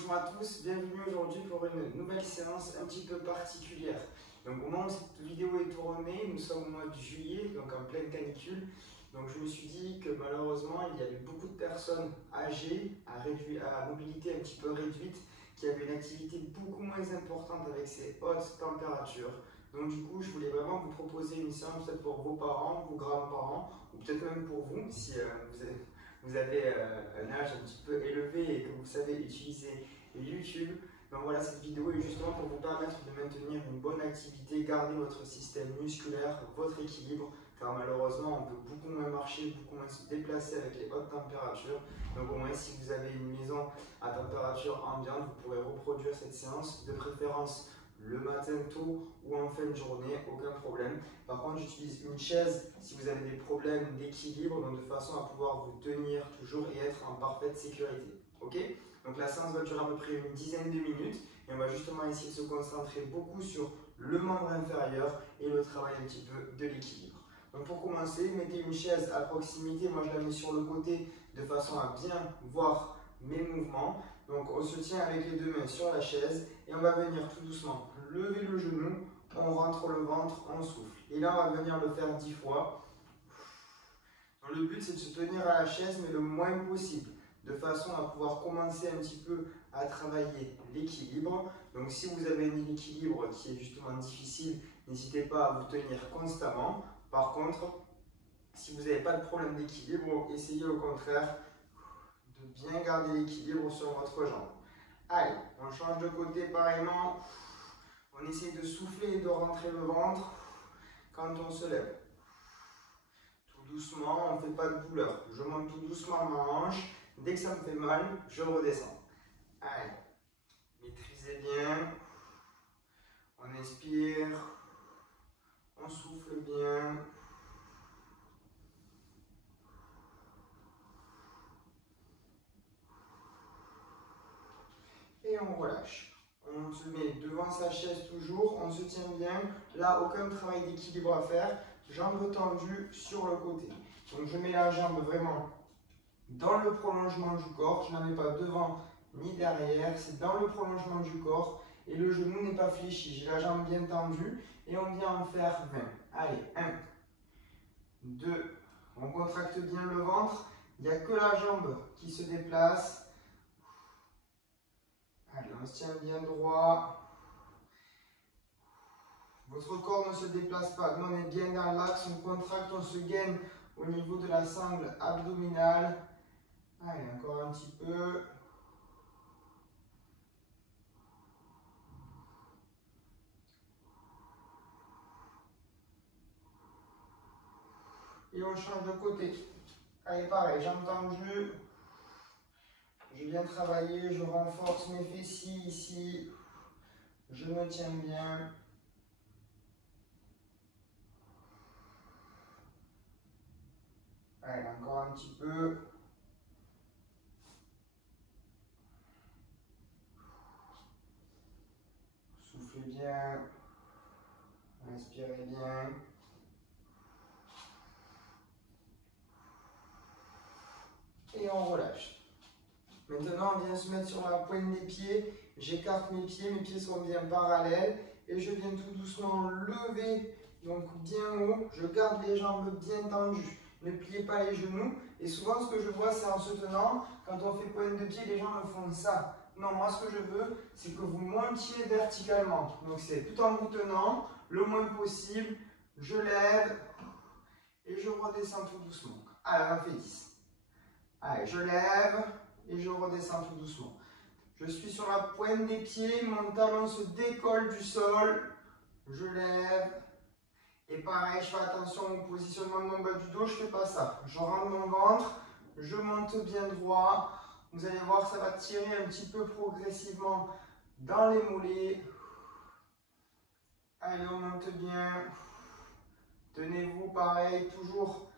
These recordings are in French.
Bonjour à tous, bienvenue aujourd'hui pour une nouvelle séance un petit peu particulière. Donc au moment où cette vidéo est tournée, nous sommes au mois de juillet, donc en pleine canicule. Donc je me suis dit que malheureusement il y avait beaucoup de personnes âgées, à mobilité un petit peu réduite, qui avaient une activité beaucoup moins importante avec ces hautes températures. Donc du coup je voulais vraiment vous proposer une séance peut-être pour vos parents, vos grands-parents, ou peut-être même pour vous, si vous avez un âge un petit peu élevé et que vous savez utiliser YouTube. Donc voilà, cette vidéo est justement pour vous permettre de maintenir une bonne activité, garder votre système musculaire, votre équilibre, car malheureusement on peut beaucoup moins marcher, beaucoup moins se déplacer avec les hautes températures. Donc au moins si vous avez une maison à température ambiante, vous pourrez reproduire cette séance, de préférence le matin tôt ou en fin de journée, aucun problème. Par contre, j'utilise une chaise si vous avez des problèmes d'équilibre, donc de façon à pouvoir vous tenir toujours et être en parfaite sécurité. Ok? Donc la séance va durer à peu près une dizaine de minutes et on va justement essayer de se concentrer beaucoup sur le membre inférieur et le travail un petit peu de l'équilibre. Donc pour commencer, mettez une chaise à proximité, moi je la mets sur le côté de façon à bien voir mes mouvements. Donc on se tient avec les deux mains sur la chaise et on va venir tout doucement lever le genou, on rentre le ventre, on souffle. Et là on va venir le faire 10 fois. Donc, le but c'est de se tenir à la chaise mais le moins possible, de façon à pouvoir commencer un petit peu à travailler l'équilibre. Donc si vous avez un équilibre qui est justement difficile, n'hésitez pas à vous tenir constamment. Par contre, si vous n'avez pas de problème d'équilibre, essayez au contraire de bien garder l'équilibre sur votre jambe. Allez, on change de côté pareillement. On essaye de souffler et de rentrer le ventre quand on se lève. Tout doucement, on ne fait pas de douleur. Je monte tout doucement ma hanche. Dès que ça me fait mal, je redescends. Allez, maîtrisez bien. On inspire. On souffle bien. Et on relâche. On se met devant sa chaise toujours, on se tient bien. Là, aucun travail d'équilibre à faire. Jambes tendues sur le côté. Donc je mets la jambe vraiment dans le prolongement du corps. Je ne la mets pas devant ni derrière. C'est dans le prolongement du corps. Et le genou n'est pas fléchi. J'ai la jambe bien tendue. Et on vient en faire 20. Allez, 1, 2. On contracte bien le ventre. Il n'y a que la jambe qui se déplace. Allez, on se tient bien droit. Votre corps ne se déplace pas. Nous, on est bien dans l'axe, on contracte, on se gaine au niveau de la sangle abdominale. Allez, encore un petit peu. Et on change de côté. Allez, pareil, jambes tendues. Je viens travailler, je renforce mes fessiers ici. Je me tiens bien. Allez, encore un petit peu. Soufflez bien. Inspirez bien. Et on relâche. Maintenant, on vient se mettre sur la pointe des pieds. J'écarte mes pieds sont bien parallèles. Et je viens tout doucement lever, donc bien haut. Je garde les jambes bien tendues. Ne pliez pas les genoux. Et souvent, ce que je vois, c'est en se tenant, quand on fait pointe de pied, les gens me font ça. Non, moi, ce que je veux, c'est que vous montiez verticalement. Donc, c'est tout en vous tenant, le moins possible. Je lève et je redescends tout doucement. Allez, on fait 10. Allez, je lève et je redescends tout doucement. Je suis sur la pointe des pieds, mon talon se décolle du sol. Je lève. Et pareil, je fais attention au positionnement de mon bas du dos, je ne fais pas ça. Je rentre mon ventre, je monte bien droit. Vous allez voir, ça va tirer un petit peu progressivement dans les mollets. Allez, on monte bien. Tenez-vous pareil, toujours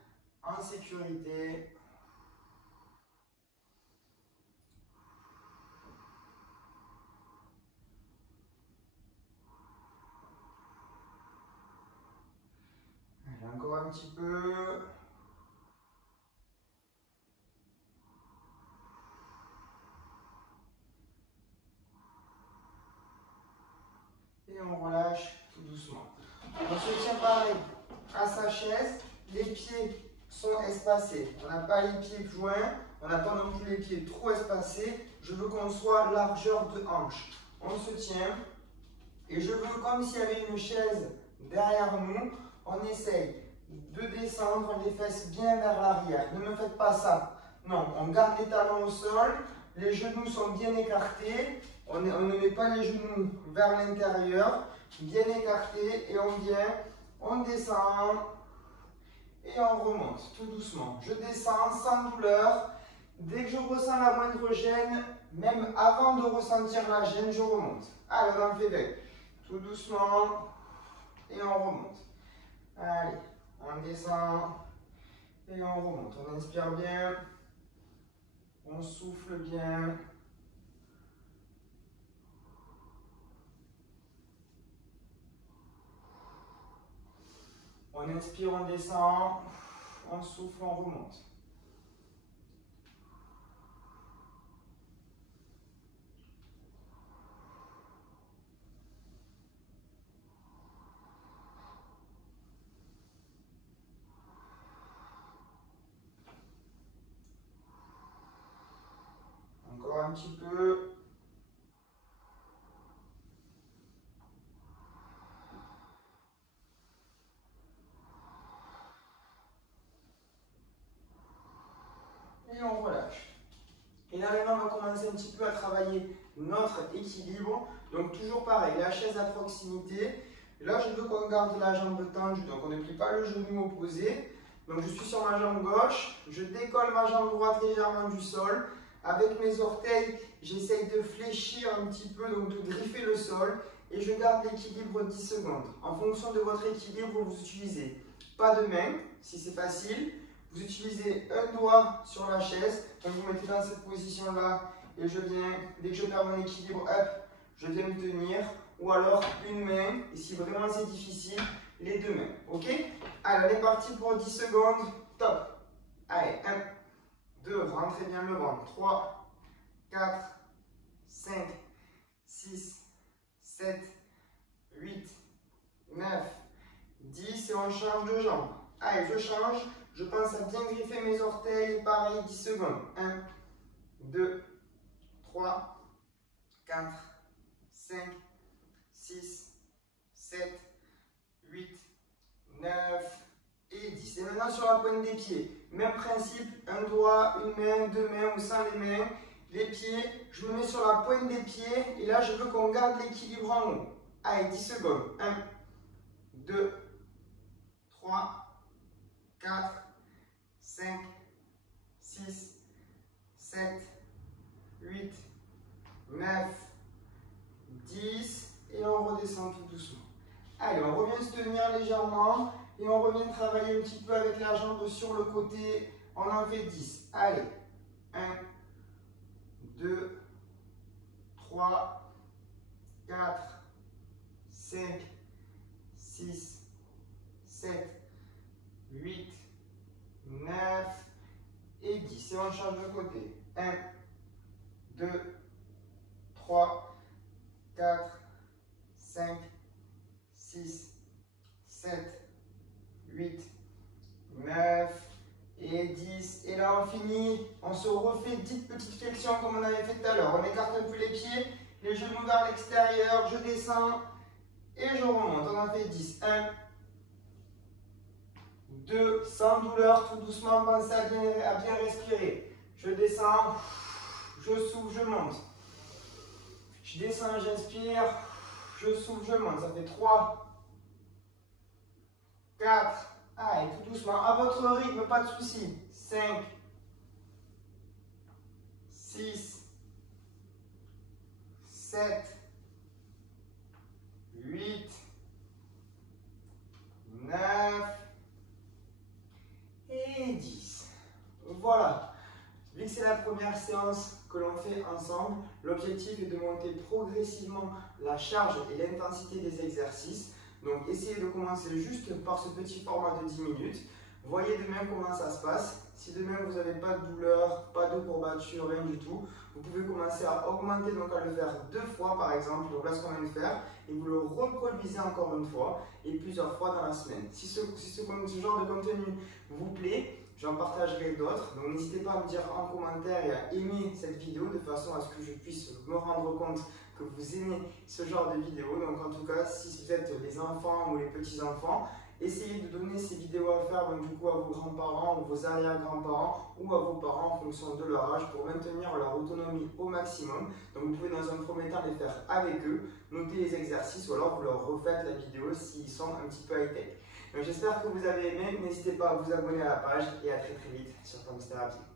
en sécurité. Allez, encore un petit peu. et on relâche tout doucement. On se tient pareil à sa chaise, les pieds sont espacés. On n'a pas les pieds joints, on n'a pas non plus les pieds trop espacés. Je veux qu'on soit largeur de hanche. On se tient et je veux, comme s'il y avait une chaise derrière nous, on essaye de descendre les fesses bien vers l'arrière. Ne me faites pas ça. Non, on garde les talons au sol, les genoux sont bien écartés. On ne met pas les genoux vers l'intérieur, bien écartés et on vient, on descend et on remonte tout doucement. Je descends sans douleur. Dès que je ressens la moindre gêne, même avant de ressentir la gêne, je remonte. Allez, on en fait 20. Tout doucement et on remonte. Allez, on descend et on remonte. On inspire bien, on souffle bien. On inspire, on descend, on souffle, on remonte. Encore un petit peu. Et on relâche. Et là maintenant, on va commencer un petit peu à travailler notre équilibre. Donc toujours pareil, la chaise à proximité. Là, je veux qu'on garde la jambe tendue, donc on ne plie pas le genou opposé. Donc je suis sur ma jambe gauche, je décolle ma jambe droite légèrement du sol. Avec mes orteils, j'essaye de fléchir un petit peu, donc de griffer le sol. Et je garde l'équilibre 10 secondes. En fonction de votre équilibre, vous utilisez pas de main, si c'est facile. Vous utilisez un doigt sur la chaise, donc vous mettez dans cette position-là et je viens, dès que je perds mon équilibre, hop, je viens me tenir. Ou alors une main, et si vraiment c'est difficile, les deux mains. Ok? Allez, on est parti pour 10 secondes. Top. Allez, 1, 2, rentrez bien le ventre. 3, 4, 5, 6, 7, 8, 9, 10 et on change de jambe. Allez, je change. Je pense à bien griffer mes orteils. Pareil, 10 secondes. 1, 2, 3, 4, 5, 6, 7, 8, 9 et 10. Et maintenant sur la pointe des pieds. Même principe, un doigt, une main, deux mains ou sans les mains. Les pieds, je me mets sur la pointe des pieds et là je veux qu'on garde l'équilibre en haut. Allez, 10 secondes. 1, 2, 3, 4, 5, 6, 7, 8, 9, 10 et on redescend tout doucement. Allez, on revient se tenir légèrement et on revient travailler un petit peu avec la jambe sur le côté. On en fait 10. Allez, 1, 2, 3, 4, 5, 6, 7, 8, 9 et 10. Et on change de côté. 1, 2, 3, 4, 5, 6, 7, 8, 9 et 10. Et là, on finit. On se refait 10 petites flexions comme on avait fait tout à l'heure. On écarte un peu les pieds, les genoux vers l'extérieur. Je descends et je remonte. On en fait 10. 1, 2, sans douleur, tout doucement. Pensez à bien respirer. Je descends, je souffle, je monte. Je descends, j'inspire, je souffle, je monte. Ça fait 3, 4, allez, tout doucement, à votre rythme, pas de souci. 5, 6, 7, 8, 9 et 10. Voilà. Vu que c'est la première séance que l'on fait ensemble, l'objectif est de monter progressivement la charge et l'intensité des exercices. Donc essayez de commencer juste par ce petit format de 10 minutes. Voyez demain comment ça se passe. Si demain vous n'avez pas de douleur, pas de courbature, rien du tout, vous Vous pouvez commencer à augmenter, donc à le faire 2 fois par exemple, donc là ce qu'on vient de faire, et vous le reproduisez encore une fois et plusieurs fois dans la semaine. Si ce genre de contenu vous plaît, j'en partagerai d'autres, donc n'hésitez pas à me dire en commentaire et à aimer cette vidéo de façon à ce que je puisse me rendre compte que vous aimez ce genre de vidéo. Donc en tout cas, si vous êtes les enfants ou les petits-enfants, essayez de donner ces vidéos à faire donc, du coup, à vos grands-parents ou vos arrière-grands-parents ou à vos parents en fonction de leur âge pour maintenir leur autonomie au maximum. Donc vous pouvez dans un premier temps les faire avec eux, noter les exercices ou alors vous leur refaites la vidéo s'ils sont un petit peu high-tech. J'espère que vous avez aimé, n'hésitez pas à vous abonner à la page et à très vite sur Tom Thérapie.